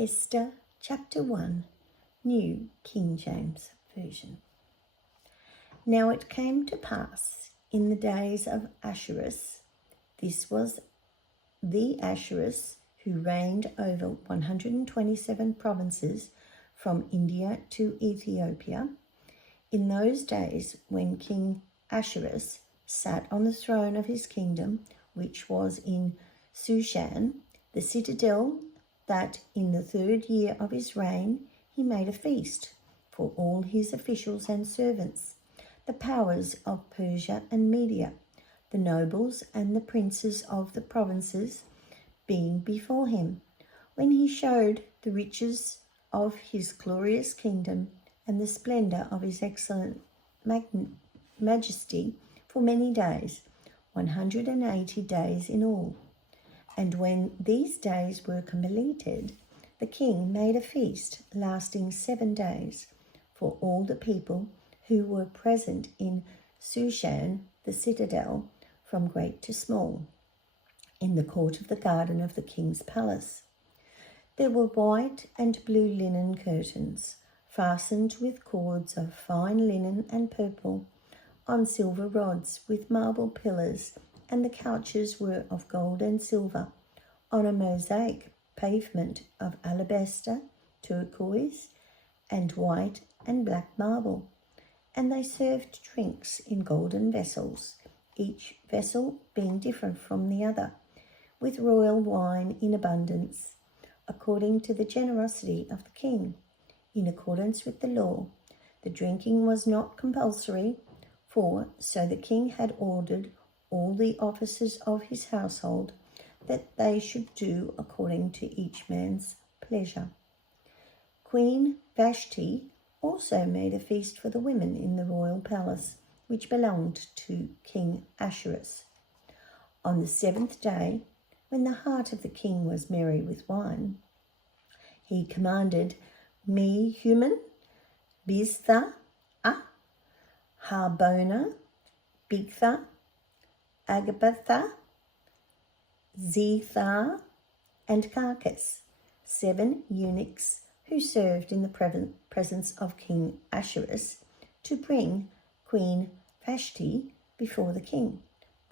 Esther chapter 1, New King James Version. Now it came to pass in the days of Ahasuerus, this was the Ahasuerus who reigned over 127 provinces from India to Ethiopia. In those days when King Ahasuerus sat on the throne of his kingdom, which was in Shushan, the citadel, that in the 3rd year of his reign he made a feast for all his officials and servants, the powers of Persia and Media, the nobles and the princes of the provinces being before him, when he showed the riches of his glorious kingdom and the splendour of his excellent majesty for many days, 180 days in all. And when these days were completed, the king made a feast lasting 7 days for all the people who were present in Shushan, the citadel, from great to small, in the court of the garden of the king's palace. There were white and blue linen curtains, fastened with cords of fine linen and purple, on silver rods with marble pillars, and the couches were of gold and silver, on a mosaic pavement of alabaster, turquoise, and white and black marble. And they served drinks in golden vessels, each vessel being different from the other, with royal wine in abundance, according to the generosity of the king, in accordance with the law. The drinking was not compulsory, for so the king had ordered all the officers of his household that they should do according to each man's pleasure. Queen Vashti also made a feast for the women in the royal palace, which belonged to King Ahasuerus. On the 7th day, when the heart of the king was merry with wine, he commanded Mehuman, Biztha, Harbona, Bigtha, Agabatha, Zethar, and Carcass, 7 eunuchs who served in the presence of King Ahasuerus, to bring Queen Vashti before the king,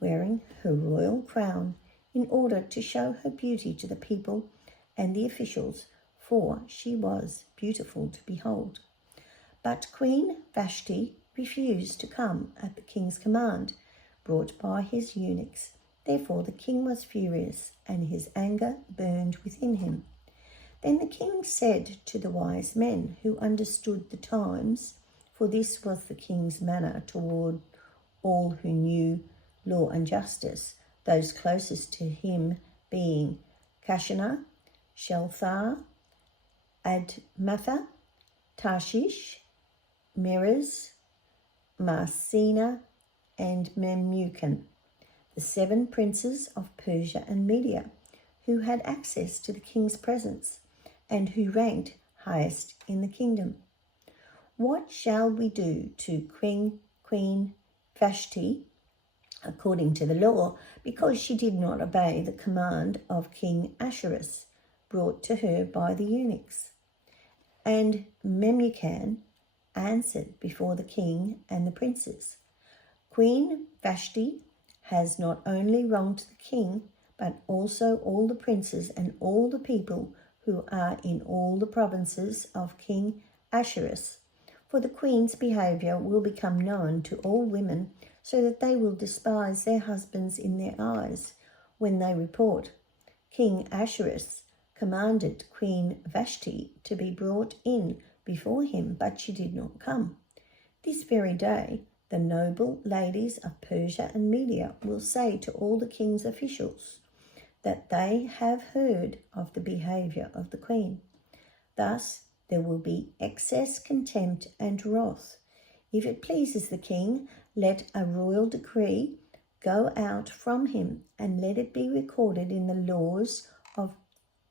wearing her royal crown, in order to show her beauty to the people and the officials, for she was beautiful to behold. But Queen Vashti refused to come at the king's command, brought by his eunuchs. Therefore the king was furious, and his anger burned within him. Then the king said to the wise men who understood the times, for this was the king's manner toward all who knew law and justice, those closest to him being Kashana, Shelthar, Admatha, Tarshish, Meres, Marsena, and Memucan, the 7 princes of Persia and Media, who had access to the king's presence, and who ranked highest in the kingdom. What shall we do to Queen Vashti according to the law, because she did not obey the command of King Ahasuerus, brought to her by the eunuchs? And Memucan answered before the king and the princes, Queen Vashti has not only wronged the king, but also all the princes and all the people who are in all the provinces of King Ahasuerus. For the queen's behaviour will become known to all women, so that they will despise their husbands in their eyes when they report. King Ahasuerus commanded Queen Vashti to be brought in before him, but she did not come. This very day, the noble ladies of Persia and Media will say to all the king's officials that they have heard of the behaviour of the queen. Thus there will be excess contempt and wrath. If it pleases the king, let a royal decree go out from him, and let it be recorded in the laws of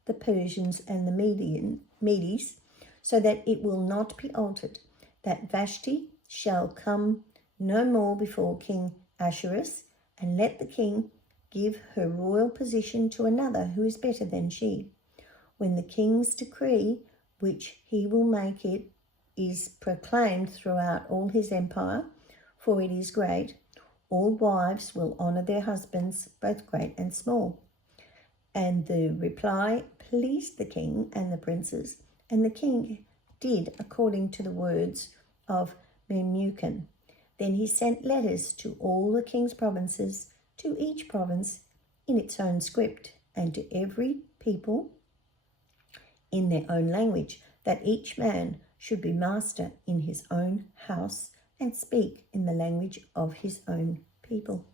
the Persians and the Medes, so that it will not be altered, that Vashti shall come no more before King Ahasuerus, and let the king give her royal position to another who is better than she. when the king's decree, which he will make it, is proclaimed throughout all his empire, for it is great, all wives will honour their husbands, both great and small. And the reply pleased the king and the princes, and the king did according to the words of Memucan. Then he sent letters to all the king's provinces, to each province in its own script, and to every people in their own language, that each man should be master in his own house and speak in the language of his own people.